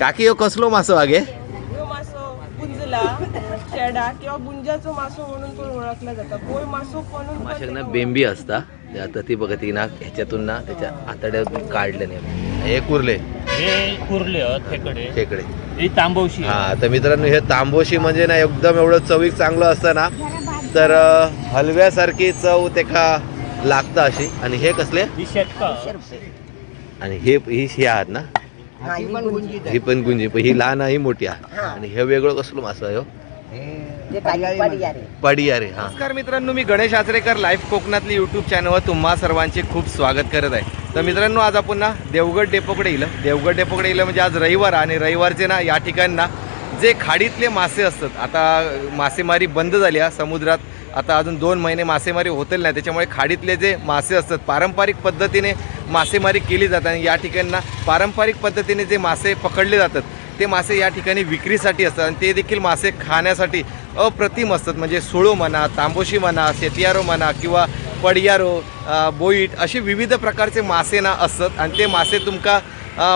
काकी ह्यो कसलो मासो आगे? ह्यो मासो गुंजला शेडा किंवा गुंजाचो मासो म्हणून पण ओळखला जाता. कोय मासो म्हणून पण माशाक ना तेका बेंबी असता. ते आता ती बघा ती ना ह्याच्यातून ना त्याच्या आतड्यातून काढले नाही हे कुर्ले हे कुर्ले आहेत खेकडे. खेकडे. ही तांबवशी हा तर मित्रांनो हे तांबोशी म्हणजे ना एकदम एवढं चवीक चांगलं असतं ना तर अं, हलव्यासारखी चव तेका लागतं अशी. आणि हे कसले? ही शेतका आणि हे ही ही आहात ना? ही पण गुंजी पण ही लहान आहे ही मोठी आहे. आणि हे वेगळं कसलं मासं आहे हो? रे हा नमस्कार मित्रांनो मी गणेश आचरेकर लाईव्ह कोकणातली युट्यूब चॅनलवर तुम्हा सर्वांचे खूप स्वागत करत आहे. तर मित्रांनो आज आपण ना देवगड डेपोकडे येईल. देवगड डेपोकडे येईल म्हणजे आज रविवार आणि रविवारचे ना या ठिकाणी ना जे खाडीतले मासे असतात आता मासेमारी बंद झाली आहे समुद्रात आता अजून दोन महिने मासेमारी होतील नाही त्याच्यामुळे खाडीतले जे मासे असतात पारंपरिक पद्धतीने मासेमारी केली जातात आणि या ठिकाणी ना पारंपरिक पद्धतीने जे मासे पकडले जातात ते मासे या ठिकाणी विक्रीसाठी असतात आणि ते देखील मासे खाण्यासाठी अप्रतिम असतात. म्हणजे सुळो म्हणा तांबोशी म्हणा शेतियारो म्हणा किंवा पडियारो बोईट असे विविध प्रकारचे मासे ना असतात आणि ते मासे तुमका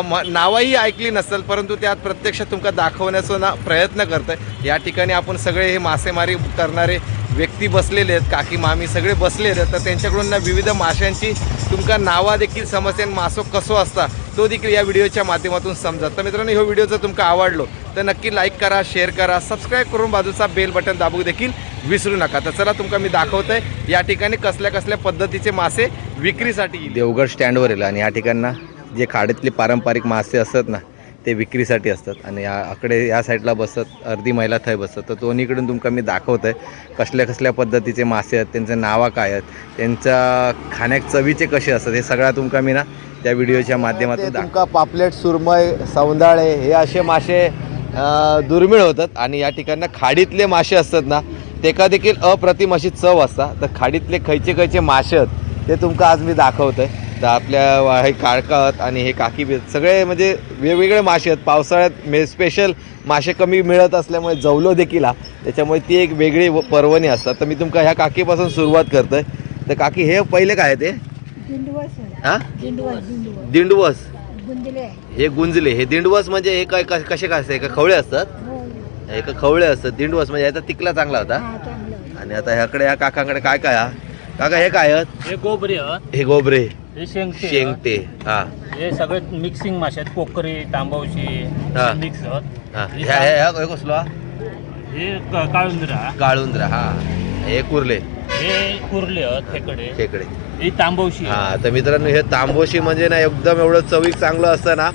म- नावही ऐकली नसेल परंतु त्यात प्रत्यक्ष तुमका दाखवण्याचा ना प्रयत्न करतं या ठिकाणी आपण सगळे हे मासेमारी करणारे व्यक्ती बसलेले आहेत काकी मामी सगळे बसलेले आहेत. तर त्यांच्याकडून ना विविध माशांची तुमका नावा देखील समजते आणि मासो कसो असता तो देखील या व्हिडिओच्या माध्यमातून समजा तर मित्रांनो ह्यो व्हिडिओ जर तुमका आवडलो तर नक्की लाईक करा शेअर करा सबस्क्राईब करून बाजूचा बेल बटन दाबू देखील विसरू नका. तर चला तुमका मी दाखवतोय या ठिकाणी कसल्या कसल्या पद्धतीचे मासे विक्रीसाठी देवगड स्टँडवर येईल आणि या ठिकाणी जे खाडीतले पारंपरिक मासे असतात ना ते विक्रीसाठी असतात. आणि या आकडे या साईडला बसतात अर्धी महिला थंय बसतात तर दोन्हीकडून तुमका मी दाखवत आहे कसल्या कसल्या पद्धतीचे मासे आहेत त्यांचे नावं काय आहेत त्यांच्या खाण्याक चवीचे कसे असतात हे सगळं तुमका मी ना त्या व्हिडिओच्या माध्यमातून तुमका पापलेट सुरमय सौंदाळे हे असे मासे दुर्मिळ होतात. आणि या ठिकाणी खाडीतले मासे असतात ना तेका देखील अप्रतिम अशी चव असतात तर खाडीतले खयचे खयचे मासे आहेत ते तुमका आज मी दाखवतोय. तर आपल्या वा- हे काळकात आणि हे काकी बी सगळे म्हणजे वेगवेगळे मासे आहेत. पावसाळ्यात मे स्पेशल मासे कमी मिळत असल्यामुळे जवलो देखील हा. त्याच्यामुळे ती एक वेगळी व- पर्वणी असतात. तर मी तुमका ह्या काकीपासून सुरुवात करतोय. तर काकी हे पहिले काय आहे ते? हा? दिंडवस हे गुंजले. हे दिंडवस म्हणजे हे काय कसे काय असते? का खवळे असतात? हे. का खवळे असतात. दिंडवस म्हणजे याचा तिकला चांगला होता. आणि आता ह्याकडे या काकांकडे काय काय हा? काका हे काय आहेत? हे गोबरे हे गोबरे हे. शेंगटे हा. हे. सगळे मिक्सिंग मासे आहेत कोकरी तांबवशी हा. मिक्स आहेत हा. ह्या ह्या ह्या कसलो? हा? हे क- काळुंद्रा. काळुंद्रा हा. हे कुर्ले. हे कुर्ले आहेत खेकडे. खेकडे. ही तांबवशी हा तर मित्रांनो हे तांबोशी म्हणजे ना एकदम एवढं चवीक चांगलं असतं ना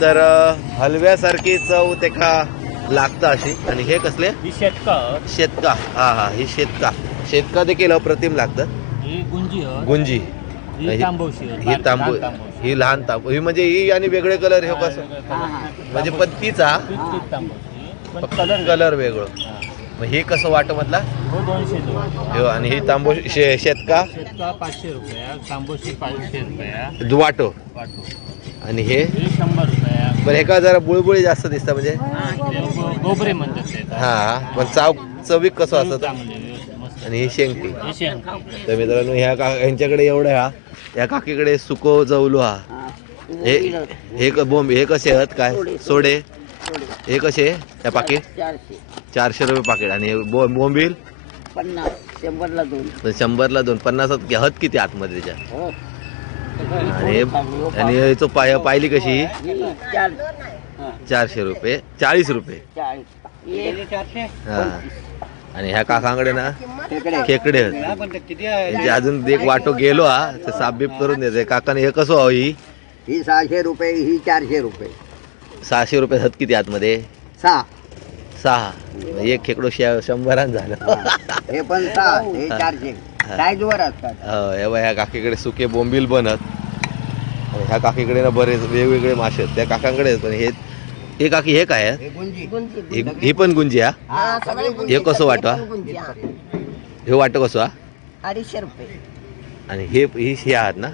तर अं, हलव्यासारखी चव तेका लागतं अशी. आणि हे कसले? ही शेतका आहेत. शेतका. हा हा ही शेतका. शेतका देखील अप्रतिम लागतं. ही गुंजी आहेत. गुंजी. ही तांबवशी तांबू लहान तांबवशी. ही लहान तांबू ही म्हणजे ही आणि वेगळे कलर हे कसं? म्हणजे पण तीचा तीच तीच तांबवशी पण फक्त कलर कलर वेगळं. मग हे कसं वाटत म्हटला हो दोनशे हे आणि ही तांबू शे शेतका? शेतका पाचशे रुपया तांबोशी पाचशे रुपया. वाटो. वाटो. आणि हे? हे शंभर रुपया. पण हे का जरा बुळबुळी जास्त दिसतं म्हणजे? हे गो- गोबरे म्हणतात ते हा पण चाव चवीक कसं असतं? चांगले. आणि ही शेंगटी शेंग तर मित्रांनो ह्या का यांच्याकडे एवढं हा या काकीकडे सुको जवलो हा. हे हे क- बोंब हे कसे आहेत? काय? सोडे. हे कसे? या पाकिट? चारशे. रुपये पाकिट. आणि बो बोंबील पन्नास. शंभरला दोन. शंभरला दोन. पन्नासात हत किती आतमध्ये त्याच्या? हो. आणि आणि याचं पाय पायली कशी? ही चार चारशे रुपये. चाळीस रुपये. हा. आणि ह्या काकांकडे ना खेकडे म्हणजे अजून एक वाटो गेलो हा. ते साप बीप करून देते. काकाने हे कसं हवं ही? ही सहाशे रुपये ही चारशे रुपये. सहाशे रुपये हत किती आतमध्ये? सहा. सहा. एक खेकडो शे- शंभरान झालं. हे. पण सहा हे चारशे. साईजवर असतात. हो, हे ह्या काकीकडे सुके बोंबील बनत. आणि ह्या काकीकडे ना बरेच वेगवेगळे मासे आहेत. त्या काकांकडे आहेत, पण हे हे काकी हे काय आहे? हे गुंजी. ही- पण गुंजी हा हा सगळे कसं वाटवा हे वाटो कसं हा अडीचशे रुपये. आणि हे ही हे आहात ना?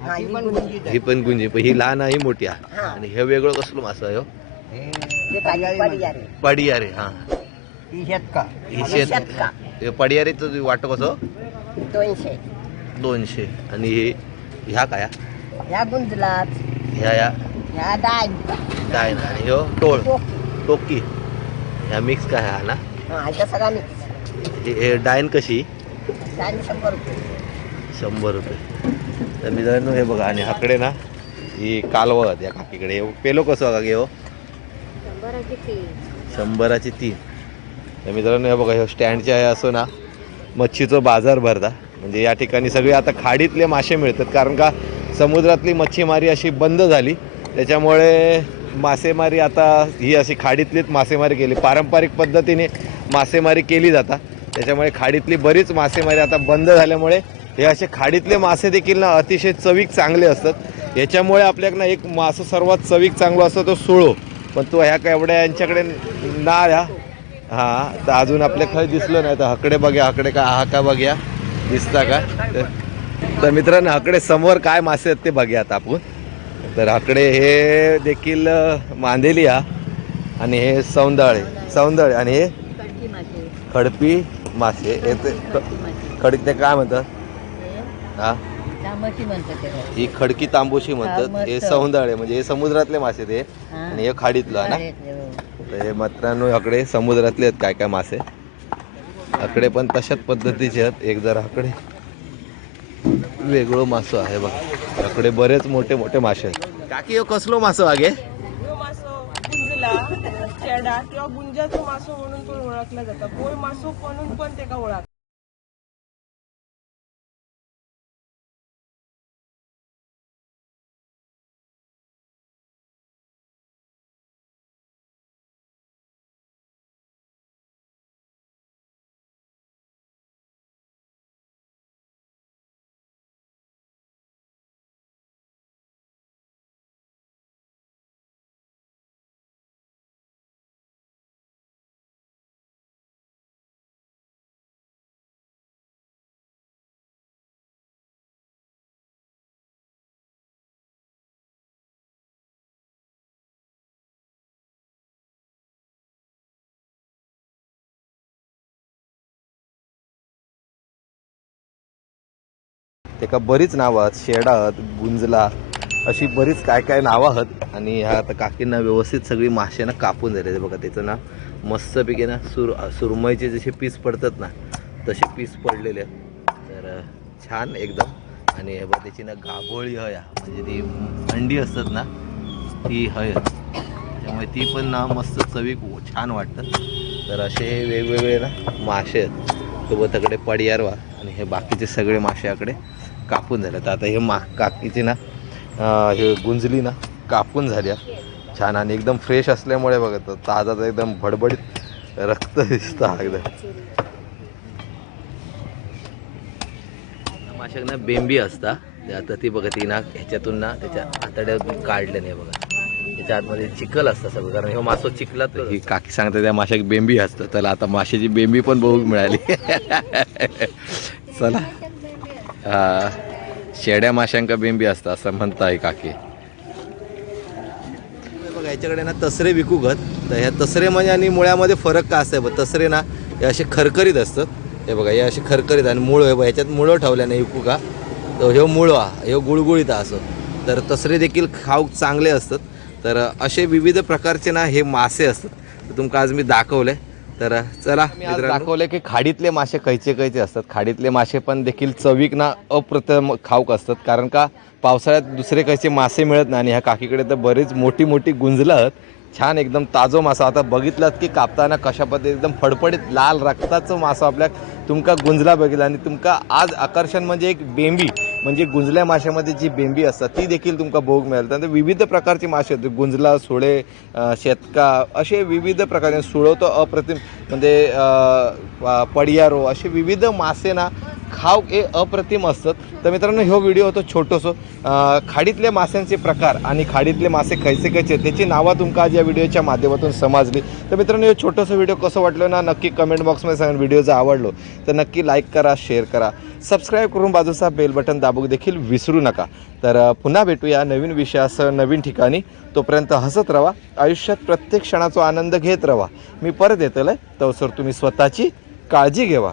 हा, ही पण गुंजी. ही पण गुंजी पण ही लहान आहे ही मोठी आहे. आणि हे वेगळं कसलं मासं आहे हो? पडियारे हा. ही शेतका. ही शेत हे पडियारेचं वाटो कसं? दोनशे. दोनशे. आणि हे ह्या काय ह्या गुंजलात. ह्या या ह्या डाळ डायन आणि ह्यो टोळ टोकी ह्या मिक्स काय हा ना हा ह्याच्या सगळा मिक्स हे- हे डायन कशी डाळ शंभर रुपये शंभर रुपये तर मित्रांनो हे बघा आणि हाकडे ना ही कालवत या काकीकडे हे पेलो कसं बघा घेऊ शंभराची तीन तर मित्रांनो हे बघा हे स्टँडचे आहे असं ना मच्छीचं बाजार भरता. म्हणजे या ठिकाणी सगळे आता खाडीतले मासे मिळतात. कारण का समुद्रातली मच्छीमारी अशी बंद झाली. त्याच्यामुळे मासेमारी आता ही अशी खाडीतलीच मासेमारी केली. पारंपरिक पद्धतीने मासेमारी केली जाता. त्याच्यामुळे खाडीतली बरीच मासेमारी आता बंद झाल्यामुळे हे असे खाडीतले मासे देखील ना अतिशय चवीक चांगले असतात. याच्यामुळे आपल्याकडनं एक मासं सर्वात चवीक चांगला असतो तो सुळो. पण तो ह्या एवढ्या यांच्याकडे ना या हां तर अजून आपल्या खरं दिसलं नाही. तर हकडे बघ्या हकडे का हा का बघ्या. दिसता का? तर- तर मित्रांनो हकडे समोर काय मासे आहेत ते बघूया आता आपण. तर हकडे हे देखील अं, मांदेली हा आणि हे सौंदाळे. सौंदाळे आणि हे खडपी मासे. हे ते खड ते काय म्हणतात? हा ही? खडकी तांबूशी म्हणतात. हे सौंदाळे म्हणजे हे समुद्रातले मासे ते. आणि हे खाडीतलं हा ना? तर हे मित्रांनो याकडे समुद्रातले आहेत काय काय मासे. आकडे पण तशाच पद्धतीचे आहेत. एक जर आकडे वेगळं मासं आहे बघ. याकडे बरेच मोठे मोठे मासे आहेत. काकी कसलो मासो आगे? ह्यो मासो गुंजला चेडा किंवा गुंजाचो मासो म्हणून पण ओळखला जाता. पोय मासो म्हणून पण तेका ओळख त्याका बरीच नावं आहेत. शेडा आहेत गुंजला अशी बरीच काय काय नावं आहेत. आणि ह्या आता काकींना व्यवस्थित सगळी मासे ना कापून झाले बघा त्याचं ना मस्तपैकी ना सुर सुरमईचे जसे पीस पडतात ना तसे पीस पडलेले आहेत. तर छान एकदम. आणि बघा त्याची ना गाभोळी हय म्हणजे ती अंडी असतात ना ती हय त्यामुळे ती पण ना मस्त चवीक छान वाटतं तर असे वेगवेगळे ना मासे आहेत. सोबताकडे पडियारवा आणि हे बाकीचे सगळे मासे याकडे कापून झाले. तर आता हे मा काकीचे ना हे गुंजली ना कापून झाल्या छान आणि एकदम फ्रेश असल्यामुळे बघत ताजा तर एकदम भडबडीत रक्त दिसतं एकदम. माशाक ना बेंबी असता. आता ती बघा ती ना ह्याच्यातून ना त्याच्या आतड्यातून काढलं नाही बघा. त्याच्या आतमध्ये चिखल असतं सगळं कारण हे मासो चिखलात ही काकी सांगते त्या माशाक बेंबी असतं त्याला आता माशाची बेंबी पण बघू मिळाली. चला. हा शेड्या माशांका बेंबी असतं असं म्हणताय काकी. बघा याच्याकडे ना तसरे विकू गत तर ह्या तसरे म्हणजे आणि मुळ्यामध्ये फरक का असतं? बघ तसरे ना हे असे खरखरीत असतात. हे बघा हे असे खरखरीत आणि मुळ हे बघा ह्याच्यात मुळं ठेवल्याने विकू का? तर ह्यो मुळं हा ह्यो गुळगुळीत असं. तर तसरे देखील खाऊ चांगले असतात. तर असे विविध प्रकारचे ना हे मासे असतात. तर तुमका आज मी दाखवले. तर चला मी आज दाखवले की खाडीतले मासे खयचे खयचे असतात. खाडीतले मासे पण देखील चवीक ना अप्रतिम खाऊक असतात. कारण का पावसाळ्यात दुसरे खयचे मासे मिळत नाही आणि ह्या काकीकडे तर बरीच मोठी मोठी गुंजलं छान एकदम ताजो मासा. आता बघितलात की कापताना कशा पद्धती एकदम फडफडीत लाल रक्ताचं मासं आपल्या तुमका गुंजला बघितला. आणि तुमका आज आकर्षण म्हणजे एक बेंबी. म्हणजे गुंजल्या माशामध्ये जी बेंबी असतात ती देखील तुमका भोग मिळेल त्यानंतर विविध प्रकारची मासे होते. गुंजला सोळे शेतका असे विविध प्रकारचे सुळो तो अप्रतिम म्हणजे पडियारो असे विविध मासे ना खाव हे अप्रतिम असतात तर मित्रांनो ह्यो व्हिडिओ होतो छोटोसो. खाडीतले माशांचे प्रकार आणि खाडीतले मासे खयचे खयचे त्याची नावं तुमका आज या व्हिडिओच्या माध्यमातून समजली. तर मित्रांनो हे छोटंसं व्हिडिओ कसं वाटलं ना नक्की कमेंट बॉक्समध्ये सांगा व्हिडिओ जर आवडलो तर नक्की लाईक करा शेअर करा. सबस्क्राईब करून बाजूचा बेल बटन दाबू देखील विसरू नका. तर पुन्हा भेटूया नवीन विषयासह नवीन ठिकाणी. तोपर्यंत हसत राहा आयुष्यात प्रत्येक क्षणाचा आनंद घेत राहा मी परत येतोय तर सर तुम्ही स्वतःची काळजी घेवा.